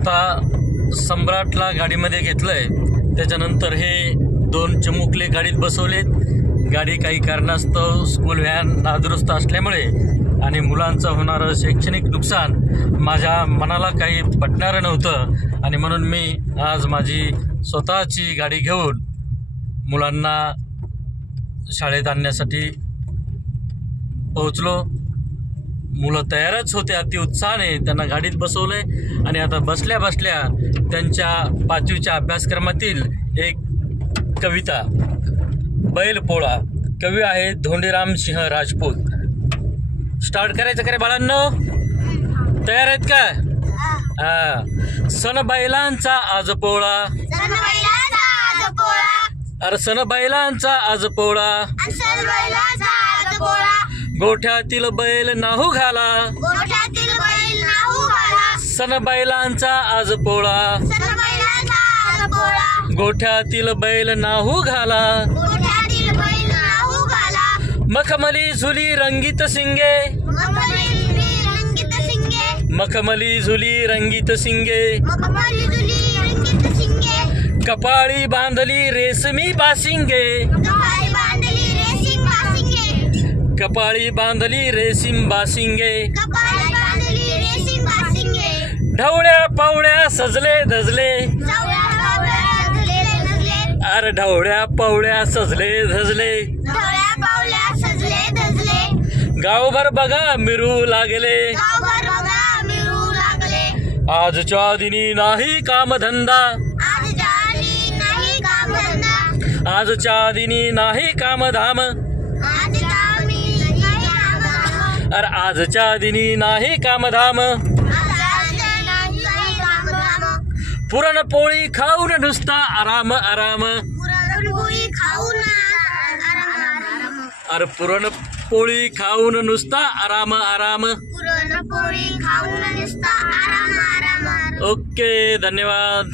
आता सम्राटला गाडीमध्ये घेतलंय, त्याच्यानंतर हे 2 चिमुकले गाडीत बसवलेत। गाडी काही कारणास्तव स्कूल व्हॅन नादुरुस्त असल्यामुळे आणि मुलांचं होणारं शैक्षणिक नुकसान माझ्या मनाला काही पटणारं नव्हतं आणि म्हणून मी आज माझी स्वतःची गाडी घेऊन मुलांना शाळेत आणण्यासाठी पोहोचलो। मुलं तयारच होते अतिउत्साहाने, त्यांना गाडीत बसवले आणि आता बसल्या बसल्या त्यांच्या 5वीच्या अभ्यासक्रमातील एक कविता बैलपोळा, कवी आहे धोंडीराम सिंह राजपूत। स्टार्ट करायचं का रे बाळांनो, तयार आहेत का? हा। सण बैलांचा आज पोळा, अरे सण बैलांचा आज पोळा, गोठ्यातील बैल नाहू घाला, सण बैलांचा आज पोळा, गोठ्यातील बैल नाहू घाला, मखमली झुली रंगीत शिंगे, मखमली झुली रंगीत शिंगे, कपाळी बांधली रेशमी बाशिंगे, कपाळी बांधली रेशीम बाशिंगे, ढवळ्या पावळ्या सजले धजले, अरे ढवळ्या पावळ्या सजले धजले, गावभर बघा मिरू लागले, आजच्या दिनी नाही कामधंदा, आजच्या दिनी नाही कामधाम, अरे आजच्या दिनी नाही कामधाम, पुरणपोळी खाऊन नुसता आराम आराम, अरे पुरणपोळी खाऊन नुसता आराम आराम। ओके, धन्यवाद।